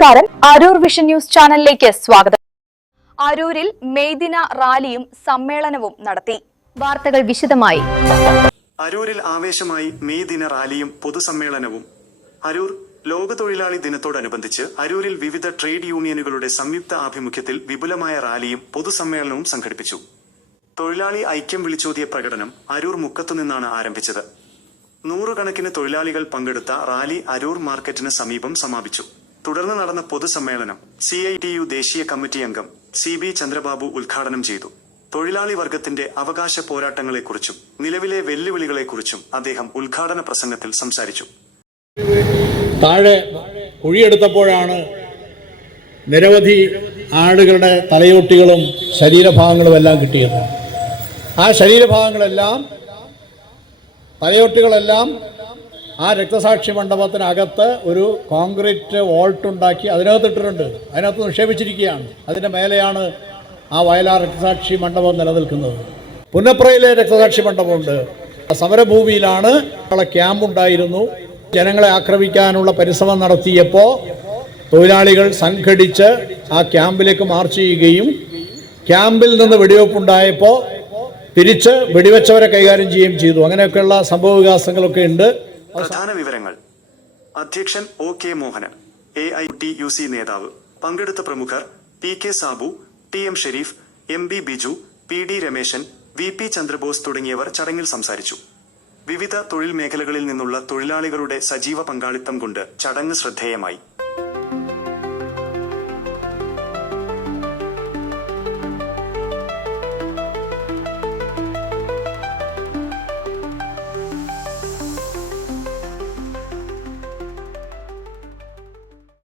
നമസ്കാരം, Aroor vision news ചാനലിലേക്ക് സ്വാഗതം. അരൂരിൽ മെയ് ദിന റാലിയും സമ്മേളനവും നടത്തി. വാർത്തകൾ വിശദമായി. അരൂരിൽ ആവേശമായി മെയ് ദിന റാലിയും പൊതുസമ്മേളനവും. അരൂർ ലോക തൊഴിലാളി ദിനത്തോടനുബന്ധിച്ച് അരൂരിൽ വിവിധ ട്രേഡ് യൂണിയനുകളുടെ സംയുക്ത ആഭിമുഖ്യത്തിൽ വിപുലമായ റാലിയും പൊതുസമ്മേളനവും സംഘടിപ്പിച്ചു. തൊഴിലാളി ഐക്യം വിളിച്ചോതിയ പ്രകടനം അരൂർ മുക്കത്തുനിന്നാണ് ആരംഭിച്ചത്. നൂറുകണക്കിന് തൊഴിലാളികൾ പങ്കെടുത്ത റാലി അരൂർ മാർക്കറ്റിന് സമീപം സമാപിച്ചു. തുടർന്ന് നടന്ന പൊതുസമ്മേളനം CITU ദേശീയ കമ്മിറ്റി അംഗം CB ചന്ദ്രബാബു ഉദ്ഘാടനം ചെയ്തു. തൊഴിലാളി വർഗത്തിന്റെ അവകാശ പോരാട്ടങ്ങളെക്കുറിച്ചും നിലവിലെ വെല്ലുവിളികളെക്കുറിച്ചും അദ്ദേഹം ഉദ്ഘാടന പ്രസംഗത്തിൽ സംസാരിച്ചു. താഴെ കുഴിയെടുത്തപ്പോഴാണ് നിരവധി ആളുകളുടെ തലയോട്ടികളും ശരീരഭാഗങ്ങളും എല്ലാം കിട്ടിയത്. ആ ശരീരഭാഗങ്ങളെല്ലാം തലയോട്ടികളെല്ലാം ആ രക്തസാക്ഷി മണ്ഡപത്തിനകത്ത് ഒരു കോൺക്രീറ്റ് വോൾട്ടുണ്ടാക്കി അതിനകത്തിട്ടിട്ടുണ്ട്. അതിനകത്ത് നിക്ഷേപിച്ചിരിക്കുകയാണ്. അതിൻ്റെ മേലെയാണ് ആ വയലാർ രക്തസാക്ഷി മണ്ഡപം നിലനിൽക്കുന്നത്. പുന്നപ്രയിലെ രക്തസാക്ഷി മണ്ഡപമുണ്ട്. സമരഭൂമിയിലാണ് ക്യാമ്പുണ്ടായിരുന്നു. ജനങ്ങളെ ആക്രമിക്കാനുള്ള പരിശ്രമം നടത്തിയപ്പോൾ തൊഴിലാളികൾ സംഘടിച്ച് ആ ക്യാമ്പിലേക്ക് മാർച്ച് ചെയ്യുകയും ക്യാമ്പിൽ നിന്ന് വെടിവെപ്പുണ്ടായപ്പോൾ തിരിച്ച് വെടിവെച്ചവരെ കൈകാര്യം ചെയ്യുകയും ചെയ്തു. അങ്ങനെയൊക്കെയുള്ള സംഭവ വികാസങ്ങളൊക്കെ ഉണ്ട്. പ്രധാന വിവരങ്ങൾ. അധ്യക്ഷൻ OK മോഹനൻ, AITUC നേതാവ്. പങ്കെടുത്ത പ്രമുഖർ PK Sabu, TM Sharif, MB Biju, PD Rameshan, VP Chandrabose തുടങ്ങിയവർ ചടങ്ങിൽ സംസാരിച്ചു. വിവിധ തൊഴിൽ മേഖലകളിൽ നിന്നുള്ള തൊഴിലാളികളുടെ സജീവ പങ്കാളിത്തം കൊണ്ട് ചടങ്ങ് ശ്രദ്ധേയമായി.